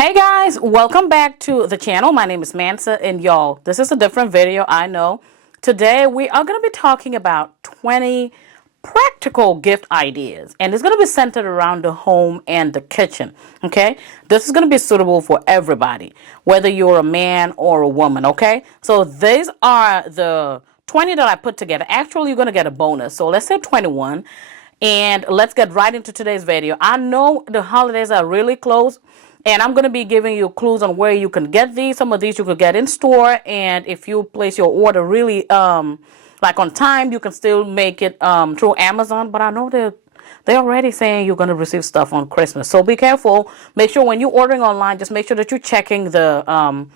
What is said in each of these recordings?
Hey guys, welcome back to the channel. My name is Mansa, and y'all, this is a different video, I know. Today we are going to be talking about 20 practical gift ideas, and it's going to be centered around the home and the kitchen. Okay, this is going to be suitable for everybody, whether you're a man or a woman. Okay, so these are the 20 that I put together. Actually, you're going to get a bonus, so let's say 21. And let's get right into today's video. I know the holidays are really close, and I'm going to be giving you clues on where you can get these. Some of these you could get in store, and if you place your order really like on time, you can still make it through Amazon. But I know they're already saying you're going to receive stuff on Christmas, so be careful. Make sure when you're ordering online, just make sure that you're checking the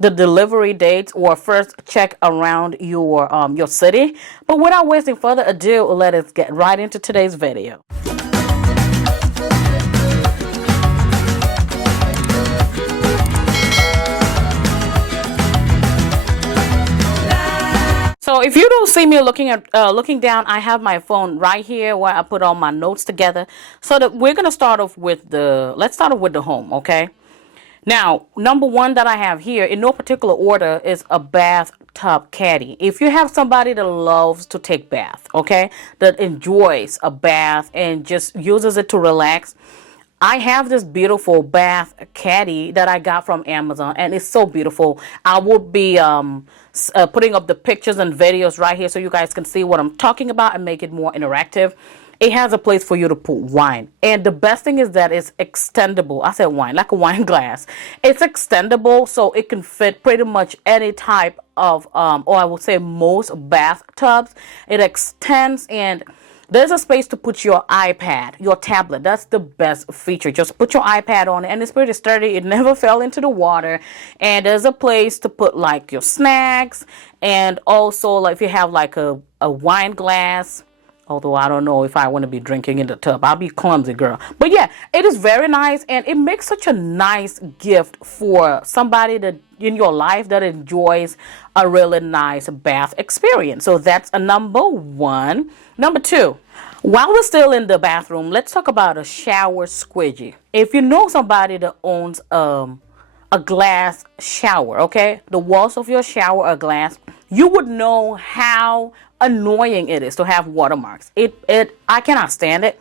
delivery dates, or first check around your city. But without wasting further ado, let us get right into today's video. So if you don't see me looking down, I have my phone right here where I put all my notes together. So that we're gonna start off with let's start off with the home, okay? Now, number one that I have here, in no particular order, is a bathtub caddy. If you have somebody that loves to take bath, okay, that enjoys a bath and just uses it to relax, I have this beautiful bath caddy that I got from Amazon, and it's so beautiful. I will be putting up the pictures and videos right here so you guys can see what I'm talking about and make it more interactive. It has a place for you to put wine. And the best thing is that it's extendable. I said wine, like a wine glass. It's extendable, so it can fit pretty much any type of, or I would say most bathtubs. It extends, and there's a space to put your iPad, your tablet. That's the best feature. Just put your iPad on it, and it's pretty sturdy. It never fell into the water. And there's a place to put like your snacks, and also like if you have like a wine glass. Although I don't know if I want to be drinking in the tub. I'll be clumsy, girl. But yeah, it is very nice, and it makes such a nice gift for somebody that in your life that enjoys a really nice bath experience. So that's a number one. Number two, while we're still in the bathroom, let's talk about a shower squeegee. If you know somebody that owns a glass shower, okay, the walls of your shower are glass, you would know how annoying it is to have watermarks. I cannot stand it.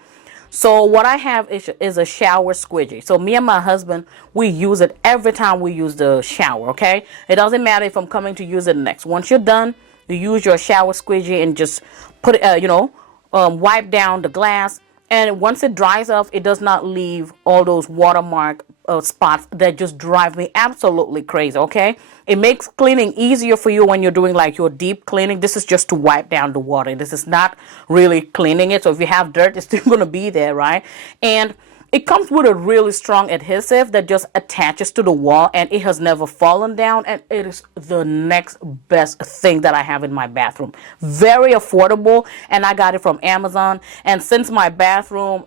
So what I have is a shower squeegee. So me and my husband, we use it every time we use the shower, okay? It doesn't matter if I'm coming to use it next. Once you're done, you use your shower squeegee and just put it, wipe down the glass. And once it dries off, it does not leave all those watermark spots that just drive me absolutely crazy, okay? It makes cleaning easier for you when you're doing like your deep cleaning. This is just to wipe down the water. This is not really cleaning it. So if you have dirt, it's still going to be there, right? And it comes with a really strong adhesive that just attaches to the wall, and it has never fallen down, and it is the next best thing that I have in my bathroom. Very affordable, and I got it from Amazon. And since my bathroom,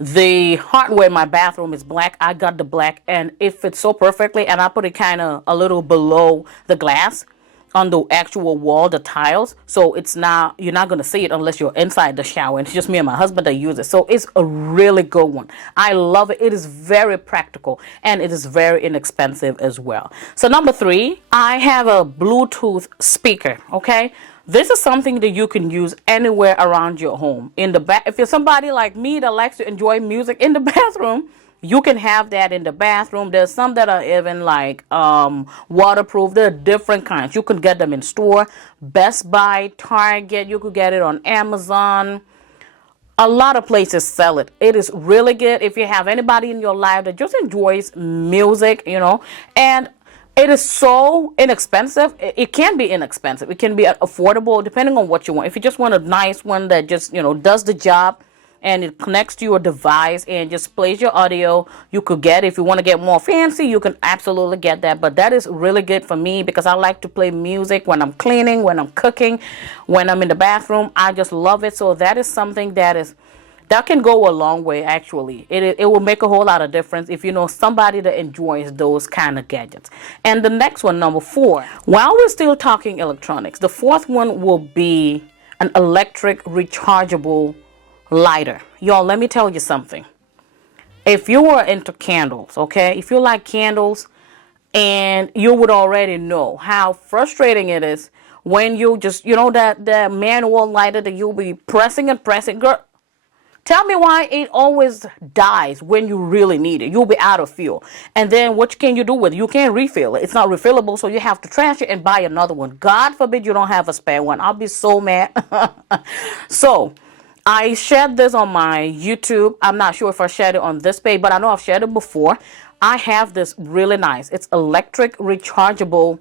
the hardware in my bathroom is black, I got the black, and it fits so perfectly, and I put it kind of a little below the glass on the actual wall, the tiles, so it's not, you're not going to see it unless you're inside the shower, and it's just me and my husband that use it. So it's a really good one. I love it. It is very practical, and it is very inexpensive as well. So number three, I have a Bluetooth speaker, okay? This is something that you can use anywhere around your home. In the if you're somebody like me that likes to enjoy music in the bathroom, you can have that in the bathroom. There's some that are even like waterproof. There are different kinds. You can get them in store. Best Buy, Target. You could get it on Amazon. A lot of places sell it. It is really good if you have anybody in your life that just enjoys music, and it is so inexpensive. It can be inexpensive. It can be affordable depending on what you want. If you just want a nice one that just, does the job, and it connects to your device and just plays your audio, you could get it. If you want to get more fancy, you can absolutely get that. But that is really good for me because I like to play music when I'm cleaning, when I'm cooking, when I'm in the bathroom. I just love it. So that is something that can go a long way, actually. It will make a whole lot of difference if you know somebody that enjoys those kind of gadgets. And the next one, number four, while we're still talking electronics, the fourth one will be an electric rechargeable lighter. Y'all, let me tell you something. If you were into candles, okay, if you like candles, and you would already know how frustrating it is when you just, you know, that manual lighter that you'll be pressing and pressing. Girl, tell me why it always dies when you really need it. You'll be out of fuel. And then what can you do with it? You can't refill it. It's not refillable, so you have to trash it and buy another one. God forbid you don't have a spare one. I'll be so mad. So, I shared this on my YouTube. I'm not sure if I shared it on this page, but I know I've shared it before. I have this really nice. It's electric rechargeable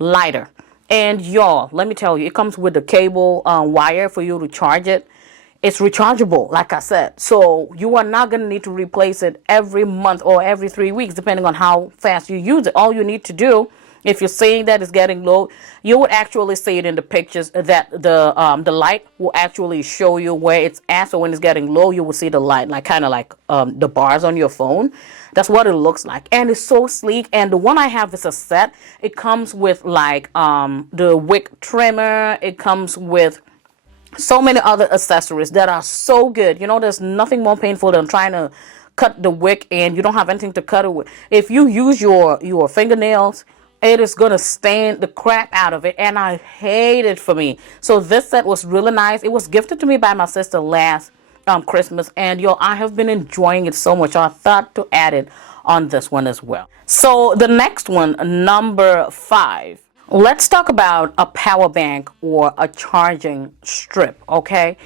lighter. And y'all, let me tell you, it comes with a cable wire for you to charge it. It's rechargeable, like I said. So you are not going to need to replace it every month or every 3 weeks, depending on how fast you use it. All you need to do, if you're seeing that it's getting low, you would actually see it in the pictures that the light will actually show you where it's at. So when it's getting low, you will see the light, like kind of like the bars on your phone. That's what it looks like, and it's so sleek. And the one I have is a set. It comes with like the wick trimmer. It comes with so many other accessories that are so good. You know, there's nothing more painful than trying to cut the wick and you don't have anything to cut it with. If you use your fingernails, it is going to stain the crap out of it, and I hate it for me. So this set was really nice. It was gifted to me by my sister last Christmas, and yo, I have been enjoying it so much. So I thought to add it on this one as well. So the next one, number 5. Let's talk about a power bank or a charging strip, okay?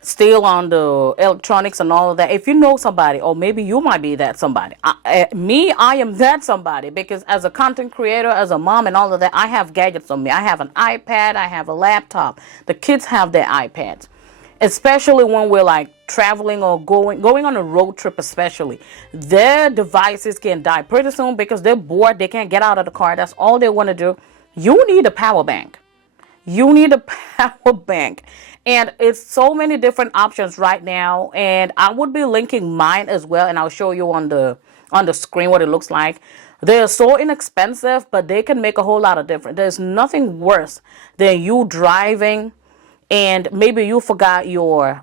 Still on the electronics and all of that. If you know somebody, or maybe you might be that somebody. I am that somebody, because as a content creator, as a mom and all of that, I have gadgets on me. I have an iPad, I have a laptop. The kids have their iPads. Especially when we're like traveling or going on a road trip, especially, their devices can die pretty soon because they're bored. They can't get out of the car. That's all they want to do. You need a power bank. You need a power bank. And it's so many different options right now. And I would be linking mine as well. And I'll show you on the screen what it looks like. They're so inexpensive, but they can make a whole lot of difference. There's nothing worse than you driving and maybe you forgot your,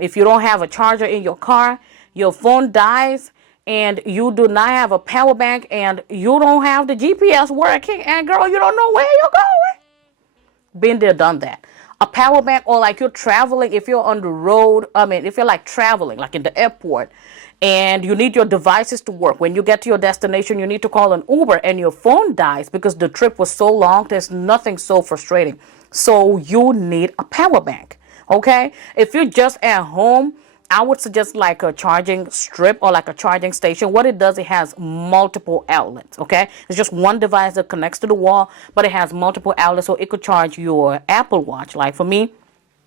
if you don't have a charger in your car, your phone dies, and you do not have a power bank, and you don't have the GPS working, and girl, you don't know where you're going. Been there, done that. A power bank, or like you're traveling, if you're on the road, if you're like traveling, like in the airport, and you need your devices to work. When you get to your destination, you need to call an Uber, and your phone dies because the trip was so long. There's nothing so frustrating. So you need a power bank, okay? If you're just at home, I would suggest like a charging strip or like a charging station. What it does, it has multiple outlets, okay? It's just one device that connects to the wall, but it has multiple outlets, so it could charge your Apple Watch. Like for me,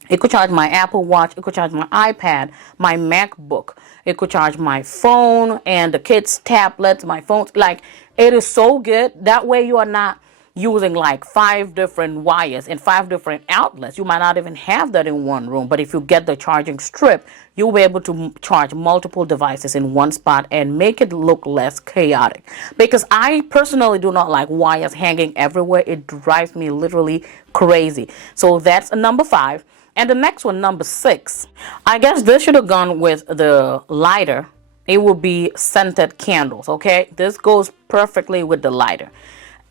it could charge my Apple Watch, it could charge my iPad, my MacBook, it could charge my phone and the kids' tablets, my phones. Like, it is so good. That way you are not using like 5 different wires and 5 different outlets. You might not even have that in one room, but if you get the charging strip, you'll be able to charge multiple devices in one spot and make it look less chaotic. Because I personally do not like wires hanging everywhere. It drives me literally crazy. So that's number 5. And the next one, number 6. I guess this should have gone with the lighter. It will be scented candles, okay? This goes perfectly with the lighter.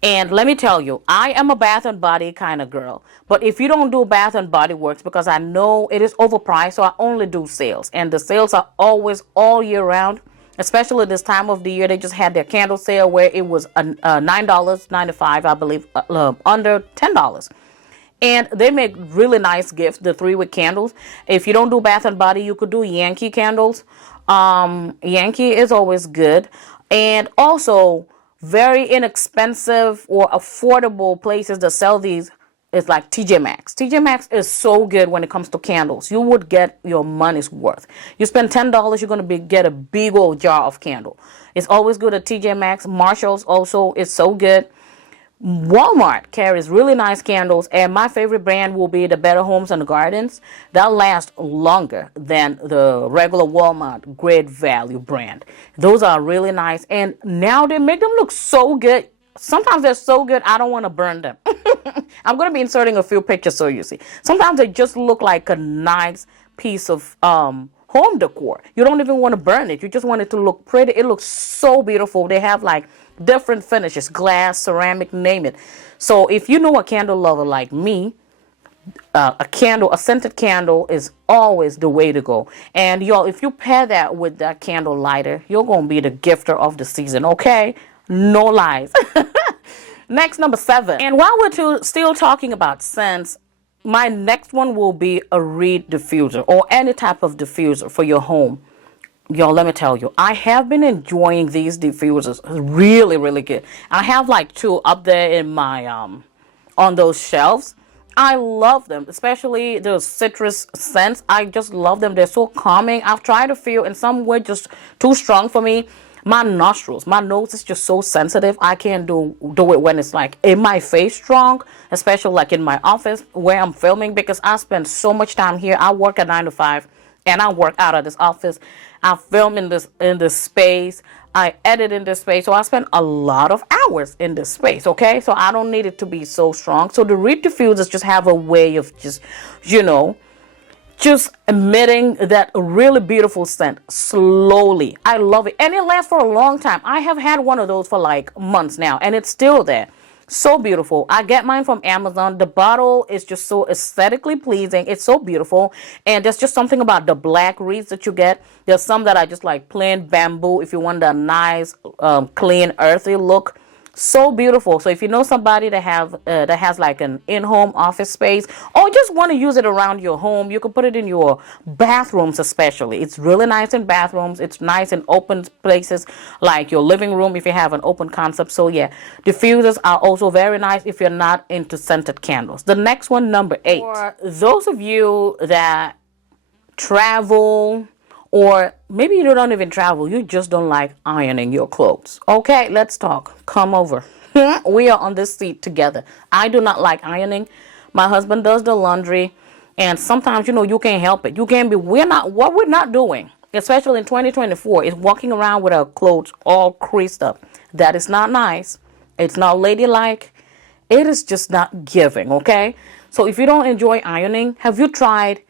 And let me tell you, I am a Bath and Body kind of girl. But if you don't do Bath and Body Works, because I know it is overpriced, so I only do sales. And the sales are always all year round, especially this time of the year. They just had their candle sale where it was $9.95, I believe, under $10. And they make really nice gifts, the 3-wick candles. If you don't do Bath and Body, you could do Yankee candles. Yankee is always good. And also, very inexpensive or affordable places that sell these is like TJ Maxx. TJ Maxx is so good when it comes to candles. You would get your money's worth. You spend $10, you're going to get a big old jar of candle. It's always good at TJ Maxx. Marshall's also is so good. Walmart carries really nice candles, and my favorite brand will be the Better Homes and Gardens. They'll last longer than the regular Walmart Great Value brand. Those are really nice, and now they make them look so good. Sometimes they're so good, I don't want to burn them. I'm going to be inserting a few pictures so you see. Sometimes they just look like a nice piece of home home decor. You don't even want to burn it. You just want it to look pretty. It looks so beautiful. They have like different finishes, glass, ceramic, name it. So if you know a candle lover like me, a scented candle is always the way to go. And y'all, if you pair that with that candle lighter, you're going to be the gifter of the season, okay? No lies. Next, number 7. And while we're still talking about scents, my next one will be a reed diffuser or any type of diffuser for your home. Y'all, let me tell you, I have been enjoying these diffusers. Really, really good. I have like 2 up there in my, on those shelves. I love them, especially the citrus scents. I just love them. They're so calming. I've tried a few and some were just too strong for me. My nostrils, my nose is just so sensitive. I can't do it when it's like in my face strong, especially like in my office where I'm filming, because I spend so much time here. I work at 9 to 5 and I work out of this office. I film in this space. I edit in this space. So I spend a lot of hours in this space, okay? So I don't need it to be so strong. So the reed diffusers just have a way of just, just emitting that really beautiful scent slowly. I love it. And it lasts for a long time. I have had one of those for like months now and it's still there. So beautiful. I get mine from Amazon. The bottle is just so aesthetically pleasing. It's so beautiful. And there's just something about the black reeds that you get. There's some that I just like plain bamboo if you want a nice, clean, earthy look. So beautiful. So if you know somebody that has like an in-home office space or just want to use it around your home, you can put it in your bathrooms especially. It's really nice in bathrooms. It's nice in open places like your living room if you have an open concept. So yeah, diffusers are also very nice if you're not into scented candles. The next one, number 8. For those of you that travel, or maybe you don't even travel, you just don't like ironing your clothes. Okay, let's talk. Come over. We are on this seat together. I do not like ironing. My husband does the laundry. And sometimes, you can't help it. What we're not doing, especially in 2024, is walking around with our clothes all creased up. That is not nice. It's not ladylike. It is just not giving, okay? So if you don't enjoy ironing, have you tried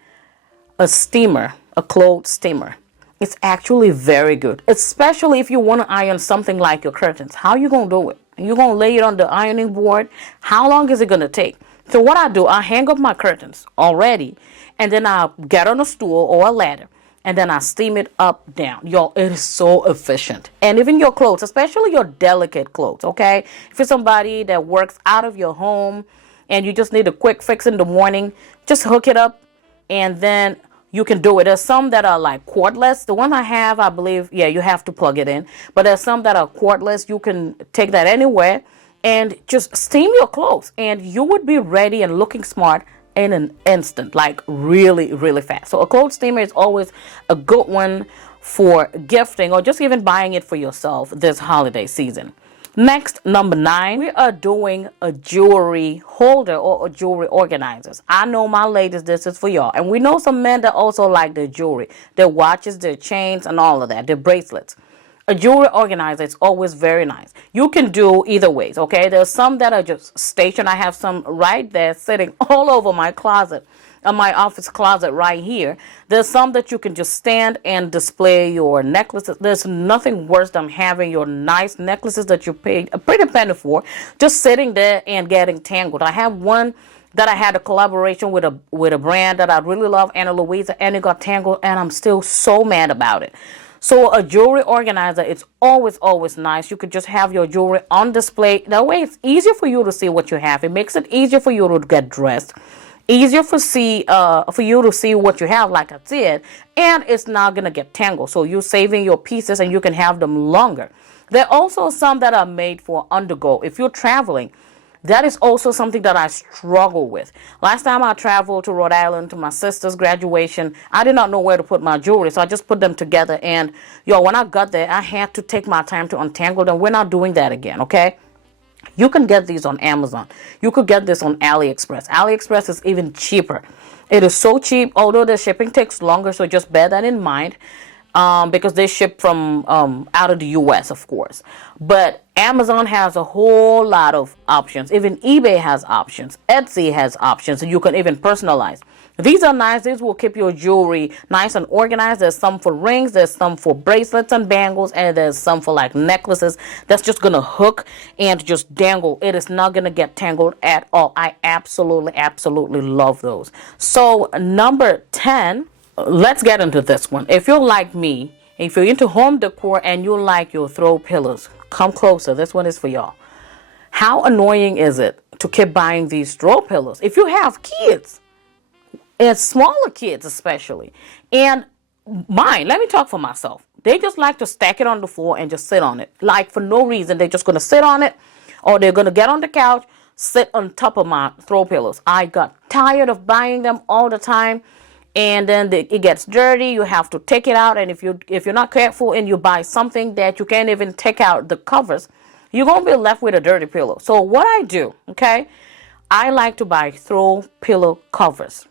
a steamer? A clothes steamer. It's actually very good, especially if you want to iron something like your curtains. How you gonna do it? You're gonna lay it on the ironing board. How long is it gonna take? So what I do, I hang up my curtains already, and then I get on a stool or a ladder, and then I steam it up, down. Y'all, it is so efficient. And even your clothes, especially your delicate clothes, okay? If you're somebody that works out of your home and you just need a quick fix in the morning, just hook it up, and then you can do it. There's some that are like cordless. The one I have, I believe, yeah, you have to plug it in. But there's some that are cordless. You can take that anywhere and just steam your clothes. And you would be ready and looking smart in an instant, like really, really fast. So a clothes steamer is always a good one for gifting or just even buying it for yourself this holiday season. Next, number 9, we are doing a jewelry holder or a jewelry organizers. I know my ladies, this is for y'all. And we know some men that also like their jewelry, their watches, their chains, and all of that, their bracelets. A jewelry organizer is always very nice. You can do either ways, okay? There's some that are just stationed. I have some right there sitting all over my closet. My office closet right here. There's some that you can just stand and display your necklaces. There's nothing worse than having your nice necklaces that you paid a pretty penny for just sitting there and getting tangled. I have one that I had a collaboration with a brand that I really love, Anna Louisa, and it got tangled, and I'm still so mad about it. So a jewelry organizer, it's always, always nice. You could just have your jewelry on display. That way it's easier for you to see what you have. It makes it easier for you to get dressed. Easier for you to see what you have, like I said, and it's not gonna get tangled. So you're saving your pieces and you can have them longer. There are also some that are made for undergo. If you're traveling, that is also something that I struggle with. Last time I traveled to Rhode Island to my sister's graduation, I did not know where to put my jewelry, so I just put them together. And when I got there, I had to take my time to untangle them. We're not doing that again, okay? You can get these on Amazon. You could get this on AliExpress. AliExpress is even cheaper. It is so cheap, although the shipping takes longer, so just bear that in mind because they ship from out of the US, of course. But Amazon has a whole lot of options. Even eBay has options. Etsy has options, and you can even personalize. These are nice. These will keep your jewelry nice and organized. There's some for rings, there's some for bracelets and bangles, and there's some for like necklaces that's just gonna hook and just dangle. It is not gonna get tangled at all. I absolutely love those. So number 10, let's get into this one. If you're like me, if you're into home decor and you like your throw pillows, come closer. This one is for y'all. How annoying is it to keep buying these throw pillows if you have kids? And smaller kids especially. And mine, let me talk for myself. They just like to stack it on the floor and just sit on it. Like for no reason. They're just going to sit on it, or they're going to get on the couch, sit on top of my throw pillows. I got tired of buying them all the time. And then it gets dirty. You have to take it out. And if you're not careful and you buy something that you can't even take out the covers, you're going to be left with a dirty pillow. So what I do, okay, I like to buy throw pillow covers.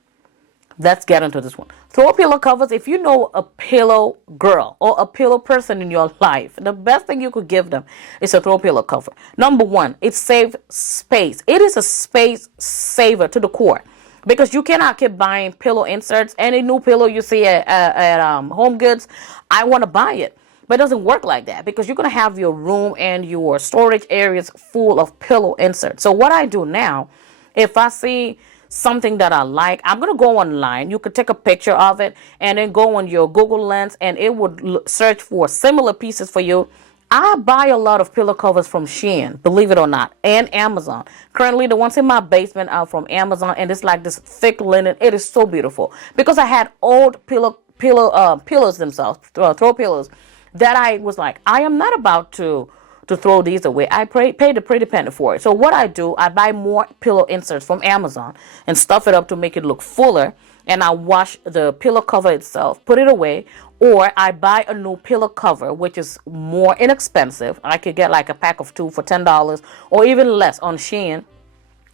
Let's get into this one. Throw pillow covers. If you know a pillow girl or a pillow person in your life, the best thing you could give them is a throw pillow cover. Number one, it saves space. It is a space saver to the core, because you cannot keep buying pillow inserts. Any new pillow you see at Home Goods, I want to buy it. But it doesn't work like that, because you're going to have your room and your storage areas full of pillow inserts. So what I do now, if I see something that I like, I'm going to go online. You could take a picture of it and then go on your Google Lens, and it would search for similar pieces for you. I buy a lot of pillow covers from Shein, believe it or not, and Amazon. Currently, the ones in my basement are from Amazon, and it's like this thick linen. It is so beautiful, because I had old pillows themselves, throw pillows, that I was like, I am not about to throw these away. I paid a pretty penny for it. So what I do, I buy more pillow inserts from Amazon and stuff it up to make it look fuller. And I wash the pillow cover itself, put it away, or I buy a new pillow cover, which is more inexpensive. I could get like a pack of 2 for $10 or even less on Shein.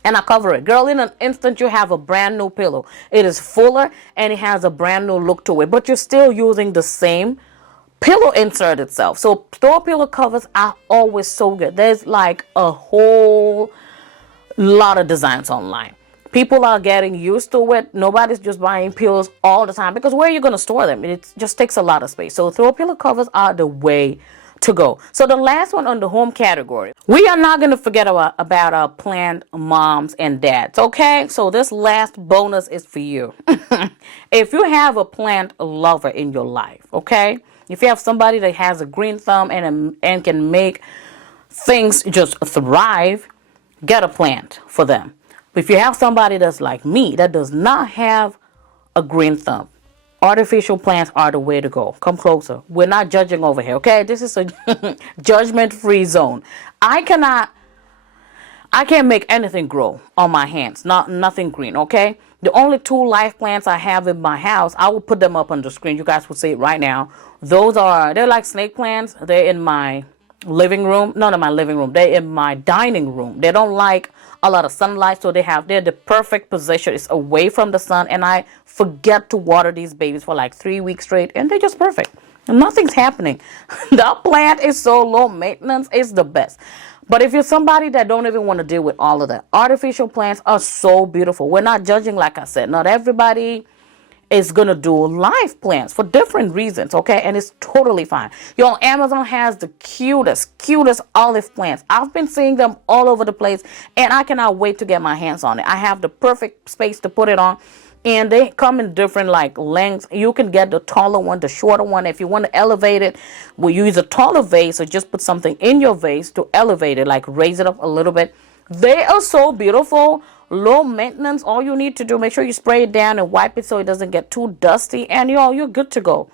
And I cover it. Girl, in an instant, you have a brand new pillow. It is fuller and it has a brand new look to it, but you're still using the same pillow insert itself. So throw pillow covers are always so good. There's like a whole lot of designs online. People are getting used to it. Nobody's just buying pillows all the time, because where are you going to store them? It just takes a lot of space. So throw pillow covers are the way to go. So the last one on the home category, we are not going to forget about our plant moms and dads. Okay, so this last bonus is for you. If you have a plant lover in your life, okay, if you have somebody that has a green thumb and can make things just thrive, get a plant for them. But if you have somebody that's like me that does not have a green thumb, artificial plants are the way to go. Come closer. We're not judging over here, okay? This is a judgment-free zone. I can't make anything grow on my hands. Nothing green, okay? The only 2 live plants I have in my house, I will put them up on the screen. You guys will see it right now. They're like snake plants. They're in my living room. Not in my living room. They're in my dining room. They don't like a lot of sunlight, so they're the perfect position. It's away from the sun, and I forget to water these babies for like 3 weeks straight, and they're just perfect. Nothing's happening. The plant is so low maintenance. It's the best. But if you're somebody that don't even want to deal with all of that, artificial plants are so beautiful. We're not judging, like I said. Not everybody is going to do live plants for different reasons, okay? And it's totally fine. Yo, Amazon has the cutest olive plants. I've been seeing them all over the place, and I cannot wait to get my hands on it. I have the perfect space to put it on. And they come in different like lengths. You can get the taller one, the shorter one. If you want to elevate it, we'll use a taller vase, or just put something in your vase to elevate it, like raise it up a little bit. They are so beautiful, low maintenance. All you need to do, make sure you spray it down and wipe it so it doesn't get too dusty, and you're good to go.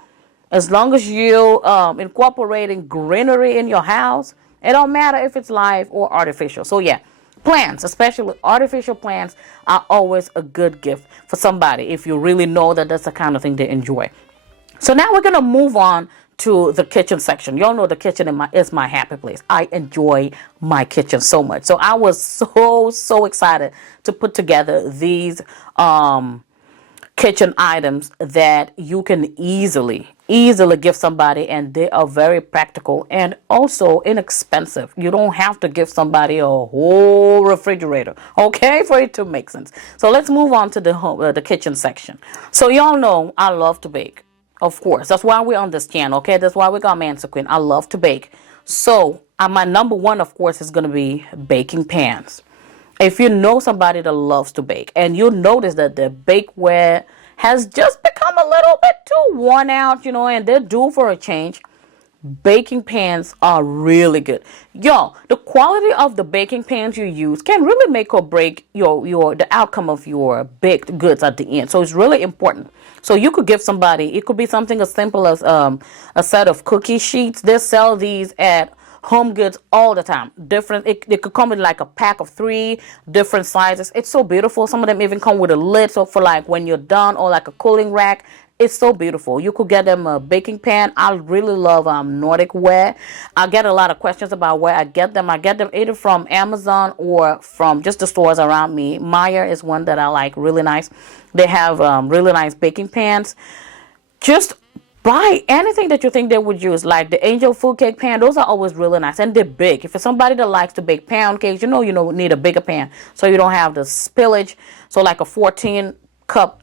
As long as you incorporating greenery in your house, it don't matter if it's live or artificial. So yeah. Plants, especially artificial plants, are always a good gift for somebody if you really know that that's the kind of thing they enjoy. So now we're going to move on to the kitchen section. Y'all know the kitchen is my happy place. I enjoy my kitchen so much. So I was so excited to put together these kitchen items that you can easily easily give somebody, and they are very practical and also inexpensive. You don't have to give somebody a whole refrigerator, okay, for it to make sense. So let's move on to the kitchen section. So y'all know I love to bake. Of course, that's why we're on this channel, okay? That's why we got Mansa Queen. I love to bake. So my number one, of course, is going to be baking pans. If you know somebody that loves to bake, and you'll notice that the bakeware has just become a little bit too worn out, and they're due for a change, baking pans are really good. Y'all, the quality of the baking pans you use can really make or break the outcome of your baked goods at the end. So it's really important. So you could give somebody, it could be something as simple as a set of cookie sheets. They sell these at Home Goods all the time. Different, it could come in like a pack of 3 different sizes. It's so beautiful. Some of them even come with a lid, so for like when you're done, or like a cooling rack. It's so beautiful. You could get them a baking pan. I really love Nordic ware. I get a lot of questions about where I get them. I get them either from Amazon or from just the stores around me. Meyer is one that I like, really nice. They have really nice baking pans. Just buy anything that you think they would use, like the Angel Food Cake pan. Those are always really nice, and they're big. If you're somebody that likes to bake pound cakes, you need a bigger pan so you don't have the spillage. So like a 14-cup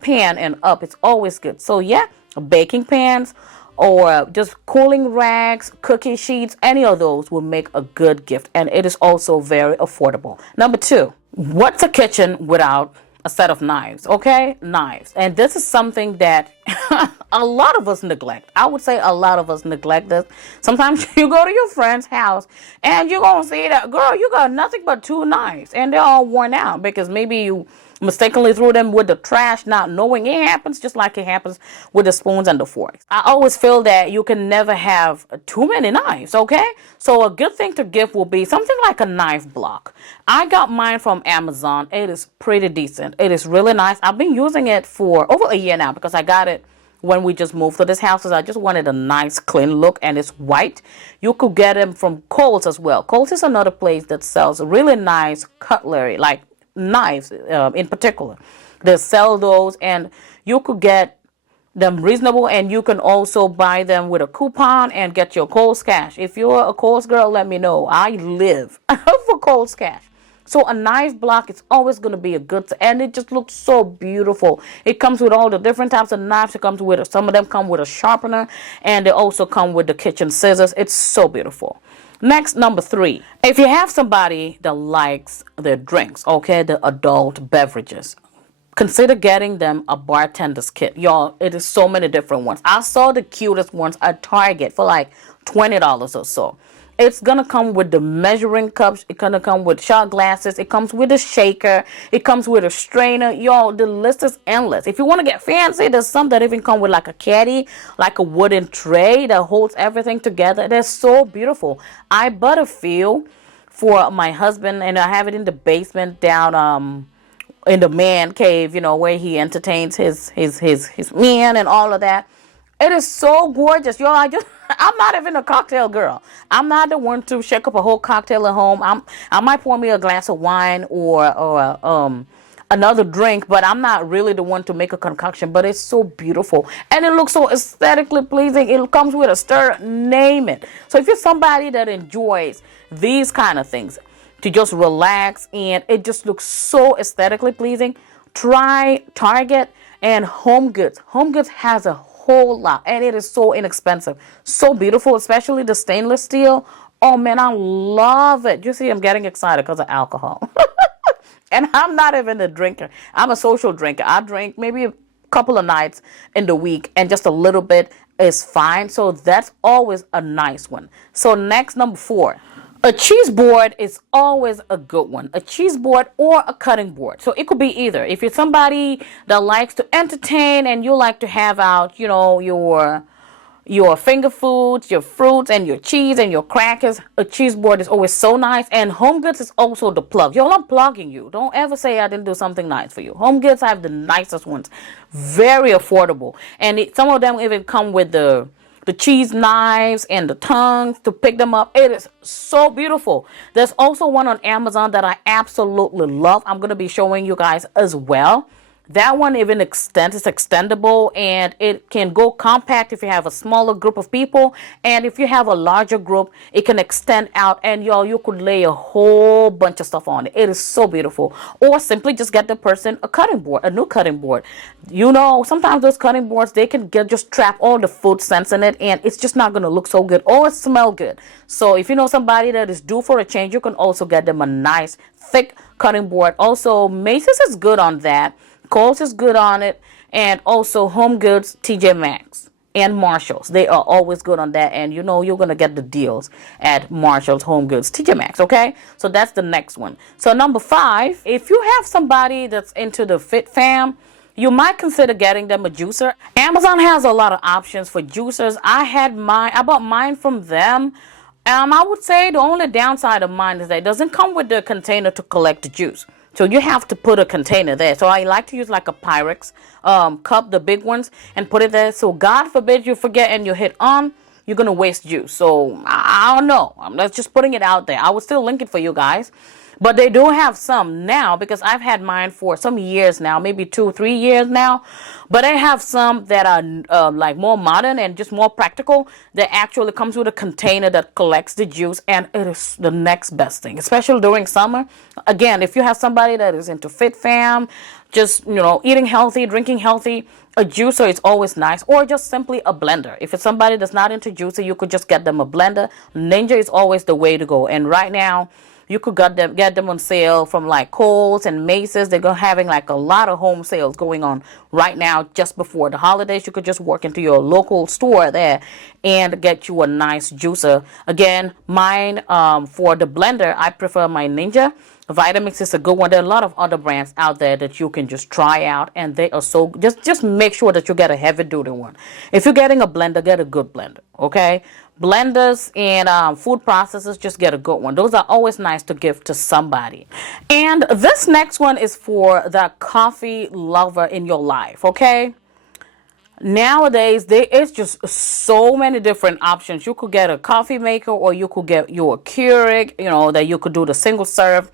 pan and up, it's always good. So yeah, baking pans or just cooling racks, cookie sheets, any of those will make a good gift, and it is also very affordable. Number 2, what's a kitchen without a set of knives? Okay, knives. And this is something that a lot of us neglect. I would say a lot of us neglect this. Sometimes you go to your friend's house and you're gonna see that, girl, you got nothing but 2 knives, and they're all worn out because maybe you mistakenly threw them with the trash, not knowing. It happens just like it happens with the spoons and the forks. I always feel that you can never have too many knives, okay? So a good thing to give will be something like a knife block. I got mine from Amazon. It is pretty decent. It is really nice. I've been using it for over a year now because I got it when we just moved to this house. I just wanted a nice clean look, and it's white. You could get them from Kohl's as well. Kohl's is another place that sells really nice cutlery, like knives in particular. They sell those, and you could get them reasonable, and you can also buy them with a coupon and get your Kohl's cash. If you're a Kohl's girl, let me know. I live for Kohl's cash. So a knife block is always going to be a good, and it just looks so beautiful. It comes with all the different types of knives. It comes with, some of them come with a sharpener, and they also come with the kitchen scissors. It's so beautiful. Next, number 3, if you have somebody that likes their drinks, okay, the adult beverages, consider getting them a bartender's kit. Y'all, it is so many different ones. I saw the cutest ones at Target for like $20 or so. It's gonna come with the measuring cups. It's gonna come with shot glasses. It comes with a shaker. It comes with a strainer. Y'all, the list is endless. If you want to get fancy, there's some that even come with like a caddy, like a wooden tray that holds everything together. They're so beautiful. I bought a few for my husband, and I have it in the basement down in the man cave, where he entertains his men and all of that. It is so gorgeous, y'all. I'm not even a cocktail girl. I'm not the one to shake up a whole cocktail at home. I might pour me a glass of wine or another drink, but I'm not really the one to make a concoction. But it's so beautiful, and it looks so aesthetically pleasing. It comes with a stir, name it. So if you're somebody that enjoys these kind of things, to just relax, and it just looks so aesthetically pleasing, try Target and Home Goods. Home Goods has a whole lot, and it is so inexpensive, so beautiful, especially the stainless steel. Oh man, I love it. You see, I'm getting excited because of alcohol. And I'm not even a drinker. I'm a social drinker. I drink maybe a couple of nights in the week, and just a little bit is fine. So that's always a nice one. So next, number 4. A cheese board is always a good one. A cheese board or a cutting board. So it could be either. If you're somebody that likes to entertain and you like to have out, your finger foods, your fruits, and your cheese and your crackers, a cheese board is always so nice. And Home Goods is also the plug. Y'all, I'm plugging you. Don't ever say I didn't do something nice for you. Home Goods have the nicest ones. Very affordable. And some of them even come with the cheese knives and the tongues to pick them up. It is so beautiful. There's also one on Amazon that I absolutely love. I'm going to be showing you guys as well. That one even extends, it's extendable, and it can go compact if you have a smaller group of people, and if you have a larger group, it can extend out, and y'all, you could lay a whole bunch of stuff on it. It is so beautiful. Or simply just get the person a cutting board, a new cutting board. You know, sometimes those cutting boards, they can just trap all the food scents in it, and it's just not going to look so good or smell good. So if you know somebody that is due for a change, you can also get them a nice thick cutting board. Also, Macy's is good on that. Kohl's is good on it, and also Home Goods, TJ Maxx, and Marshalls. They are always good on that, and you know you're gonna get the deals at Marshalls, Home Goods, TJ Maxx. Okay, so that's the next one. So number 5, if you have somebody that's into the fit fam, you might consider getting them a juicer. Amazon has a lot of options for juicers. I bought mine from them. I would say the only downside of mine is that it doesn't come with the container to collect the juice. So you have to put a container there. So I like to use like a Pyrex cup, the big ones, and put it there. So God forbid you forget and you hit on, you're going to waste juice. So I don't know. I'm just putting it out there. I would still link it for you guys. But they do have some now, because I've had mine for some years now, maybe 2-3 years now. But they have some that are like more modern and just more practical, that actually comes with a container that collects the juice, and it is the next best thing, especially during summer. Again, if you have somebody that is into fit fam, just, you know, eating healthy, drinking healthy, a juicer is always nice, or just simply a blender. If it's somebody that's not into juicing, you could just get them a blender. Ninja is always the way to go. And right now, you could get them on sale from like Kohl's and Macy's. They're having like a lot of home sales going on right now just before the holidays. You could just walk into your local store there and get you a nice juicer. Again, mine, for the blender, I prefer my Ninja. Vitamix is a good one. There are a lot of other brands out there that you can just try out, and they are so, just make sure that you get a heavy duty one. If you're getting a blender, get a good blender, okay? Blenders and food processors, just get a good one. Those are always nice to give to somebody. And this next one is for the coffee lover in your life, okay? Nowadays, there is just so many different options. You could get a coffee maker, or you could get your Keurig, you know, that you could do the single serve.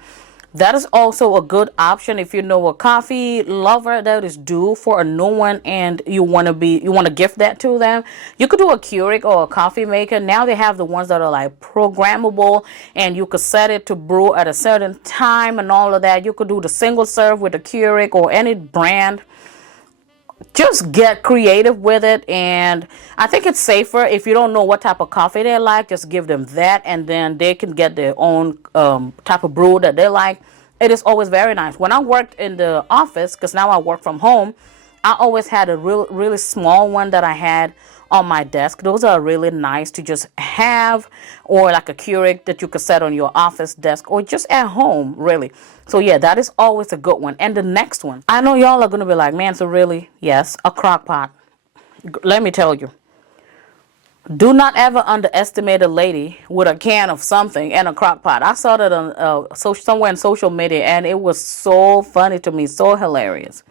That is also a good option if you know a coffee lover that is due for a new one and you want to gift that to them. You could do a Keurig or a coffee maker. Now they have the ones that are like programmable, and you could set it to brew at a certain time and all of that. You could do the single serve with a Keurig or any brand. Just get creative with it, and I think it's safer if you don't know what type of coffee they like. Just give them that, and then they can get their own type of brew that they like. It is always very nice. When I worked in the office, because now I work from home, I always had a really small one that I had on my desk. Those are really nice to just have, or like a Keurig that you could set on your office desk, or just at home, really. So yeah, that is always a good one. And the next one, I know y'all are going to be like, man, so really? Yes, a crock pot. Let me tell you, do not ever underestimate a lady with a can of something and a crock pot. I saw that on somewhere in social media, and it was so funny to me, so hilarious.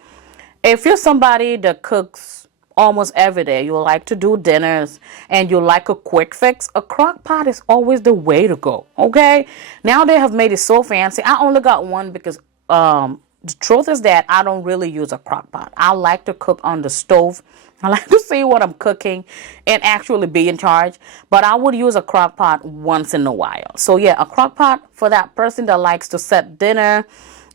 If you're somebody that cooks almost every day, you like to do dinners, and you like a quick fix, a crock pot is always the way to go, okay? Now they have made it so fancy. I only got one because the truth is that I don't really use a crock pot. I like to cook on the stove. I like to see what I'm cooking and actually be in charge, but I would use a crock pot once in a while. So yeah, a crock pot for that person that likes to set dinner,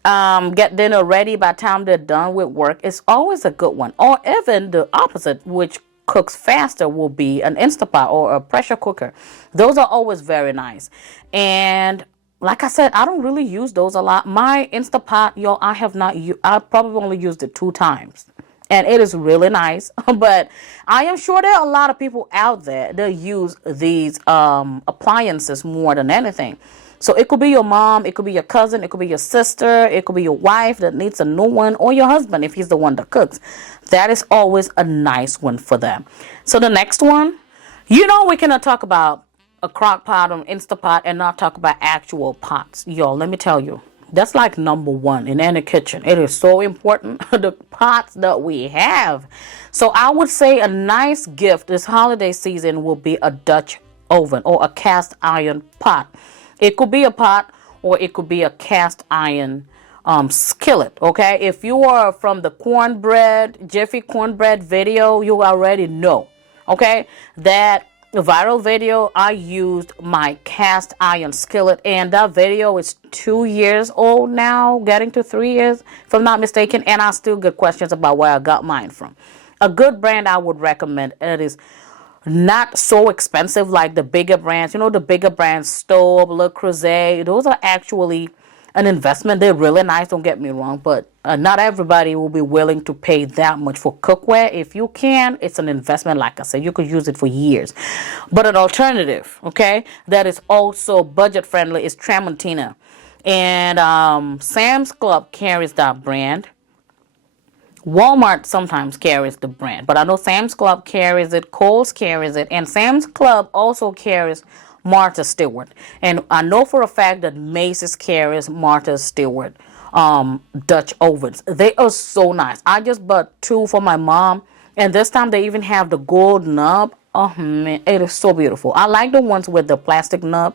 get dinner ready by the time they're done with work, is always a good one. Or even the opposite, which cooks faster, will be an Instapot or a pressure cooker. Those are always very nice. And like I said, I don't really use those a lot. My Instapot, yo, I probably only used it 2 times. And it is really nice. But I am sure there are a lot of people out there that use these appliances more than anything. So it could be your mom, it could be your cousin, it could be your sister, it could be your wife that needs a new one, or your husband if he's the one that cooks. That is always a nice one for them. So the next one, you know, we cannot talk about a crock pot or Instapot and not talk about actual pots. Yo, let me tell you, that's like number 1 in any kitchen. It is so important, the pots that we have. So I would say a nice gift this holiday season will be a Dutch oven or a cast iron pot. It could be a pot, or it could be a cast iron skillet. Okay, if you are from the cornbread, Jiffy cornbread video, you already know, okay, that viral video, I used my cast iron skillet, and that video is 2 years old now, getting to 3 years if I'm not mistaken, and I still get questions about where I got mine from. A good brand I would recommend. It is not so expensive like the bigger brands. You know, the bigger brands, Stove, Le Creuset, those are actually an investment. They're really nice, don't get me wrong, but not everybody will be willing to pay that much for cookware. If you can, it's an investment. Like I said, you could use it for years. But an alternative, okay, that is also budget friendly is Tramontina. And Sam's Club carries that brand. Walmart sometimes carries the brand, but I know Sam's Club carries it, Kohl's carries it, and Sam's Club also carries Martha Stewart. And I know for a fact that Macy's carries Martha Stewart Dutch ovens. They are so nice. I just bought 2 for my mom, and this time they even have the gold nub. Oh man, it is so beautiful. I like the ones with the plastic nub,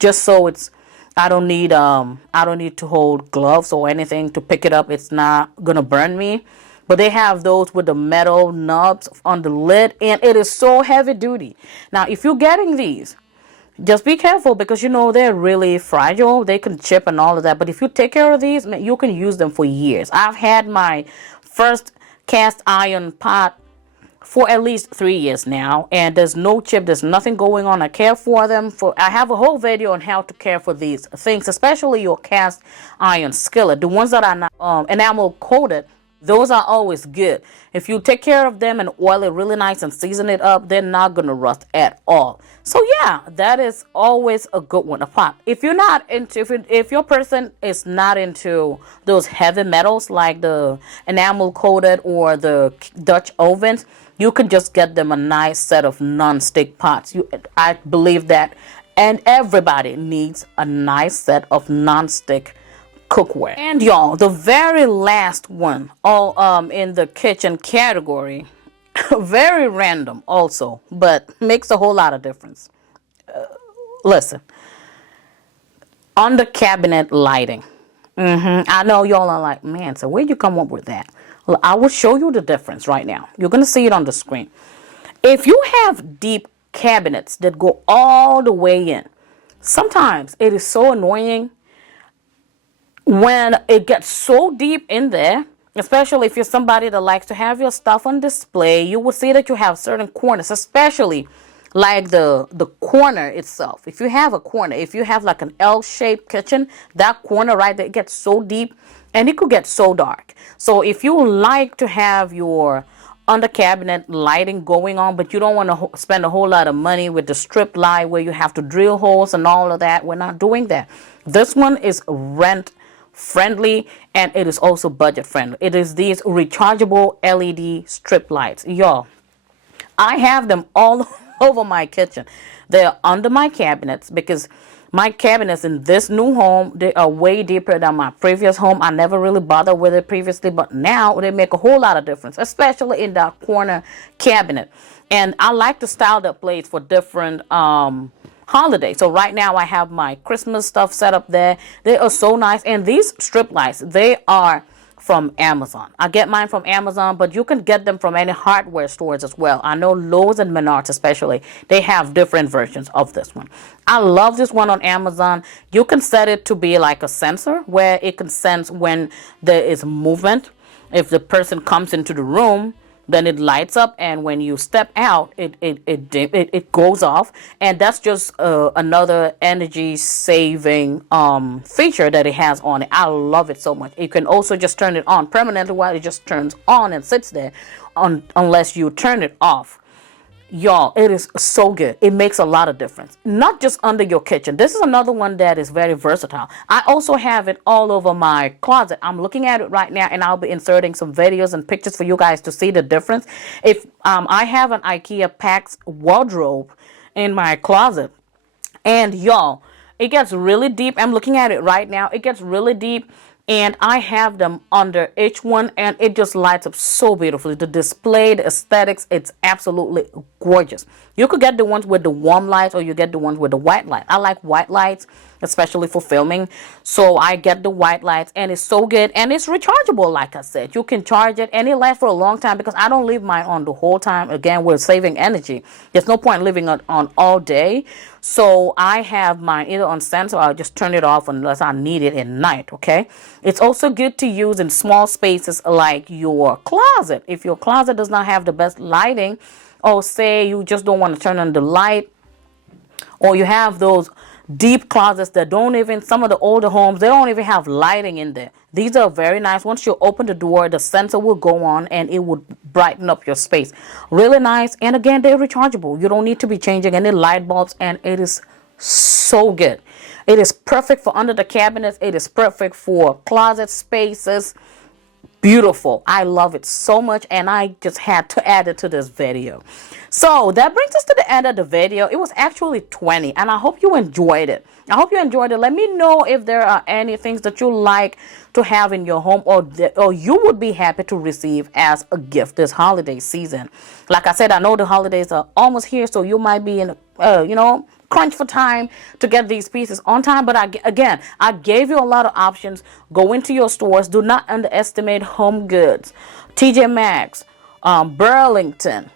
just so it's I don't need to hold gloves or anything to pick it up. It's not gonna burn me. But they have those with the metal nubs on the lid, and it is so heavy duty. Now, if you're getting these, just be careful because, you know, they're really fragile. They can chip and all of that. But if you take care of these, you can use them for years. I've had my first cast iron pot for at least 3 years now, and there's no chip, there's nothing going on. I care for them. I have a whole video on how to care for these things, especially your cast iron skillet. The ones that are not enamel coated, those are always good. If you take care of them and oil it really nice and season it up, they're not gonna rust at all. So yeah, that is always a good one. A pot. If you're not into, if your person is not into those heavy metals like the enamel coated or the Dutch ovens, you can just get them a nice set of non-stick pots. I believe that, and everybody needs a nice set of non-stick cookware. And y'all, the very last one, all in the kitchen category, very random also, but makes a whole lot of difference. Listen, under cabinet lighting. I know y'all are like, man, so where'd you come up with that? Well, I will show you the difference right now. You're gonna see it on the screen. If you have deep cabinets that go all the way in, sometimes it is so annoying when it gets so deep in there, especially if you're somebody that likes to have your stuff on display. You will see that you have certain corners, especially like the corner itself. If you have a corner, if you have like an L-shaped kitchen, that corner right there, it gets so deep and it could get so dark. So if you like to have your under cabinet lighting going on, but you don't want to spend a whole lot of money with the strip light where you have to drill holes and all of that, we're not doing that. This one is rent friendly, and it is also budget friendly. It is these rechargeable LED strip lights. Y'all, I have them all over my kitchen. They're under my cabinets because my cabinets in this new home, they are way deeper than my previous home. I never really bothered with it previously, but now they make a whole lot of difference, especially in that corner cabinet. And I like to style the plates for different holiday. So right now I have my Christmas stuff set up there. They are so nice. And these strip lights, they are from Amazon. I get mine from Amazon, but you can get them from any hardware stores as well. I know Lowe's and Menards especially, they have different versions of this one. I love this one on Amazon. You can set it to be like a sensor where it can sense when there is movement. If the person comes into the room, then it lights up, and when you step out, it goes off, and that's just another energy saving feature that it has on it. I love it so much. You can also just turn it on permanently while it just turns on and sits there, unless you turn it off. Y'all, it is so good. It makes a lot of difference. Not just under your kitchen. This is another one that is very versatile. I also have it all over my closet. I'm looking at it right now, and I'll be inserting some videos and pictures for you guys to see the difference. If I have an IKEA Pax wardrobe in my closet, and y'all, it gets really deep. I'm looking at it right now. It gets really deep. And I have them under each one, and it just lights up so beautifully. The display, the aesthetics, it's absolutely gorgeous. You could get the ones with the warm lights, or you get the ones with the white light. I like white lights, especially for filming. So I get the white lights, and it's so good. And it's rechargeable, like I said. You can charge it, and it lasts for a long time because I don't leave mine on the whole time. Again, we're saving energy. There's no point leaving it on all day. So I have mine either on sensor, or I'll just turn it off unless I need it at night, okay? It's also good to use in small spaces like your closet. If your closet does not have the best lighting, or say you just don't want to turn on the light, or you have those deep closets that don't even, some of the older homes, they don't even have lighting in there. These are very nice. Once you open the door, the sensor will go on and it would brighten up your space. Really nice. And again, they're rechargeable. You don't need to be changing any light bulbs, and it is so good. It is perfect for under the cabinets. It is perfect for closet spaces. Beautiful. I love it so much, and I just had to add it to this video. So that brings us to the end of the video. It was actually 20, and I hope you enjoyed it. I hope you enjoyed it. Let me know if there are any things that you like to have in your home, or you would be happy to receive as a gift this holiday season. Like I said, I know the holidays are almost here, so you might be in crunch for time to get these pieces on time. But I gave you a lot of options. Go into your stores. Do not underestimate Home Goods, TJ Maxx, Burlington,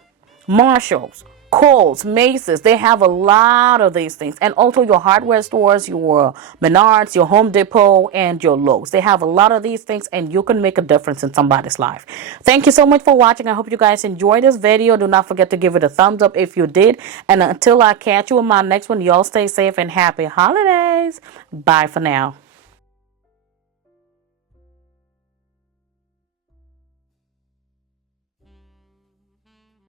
Marshalls, Kohl's, Macy's. They have a lot of these things. And also your hardware stores, your Menards, your Home Depot, and your Lowe's. They have a lot of these things, and you can make a difference in somebody's life. Thank you so much for watching. I hope you guys enjoyed this video. Do not forget to give it a thumbs up if you did. And until I catch you in my next one, y'all stay safe and happy holidays. Bye for now.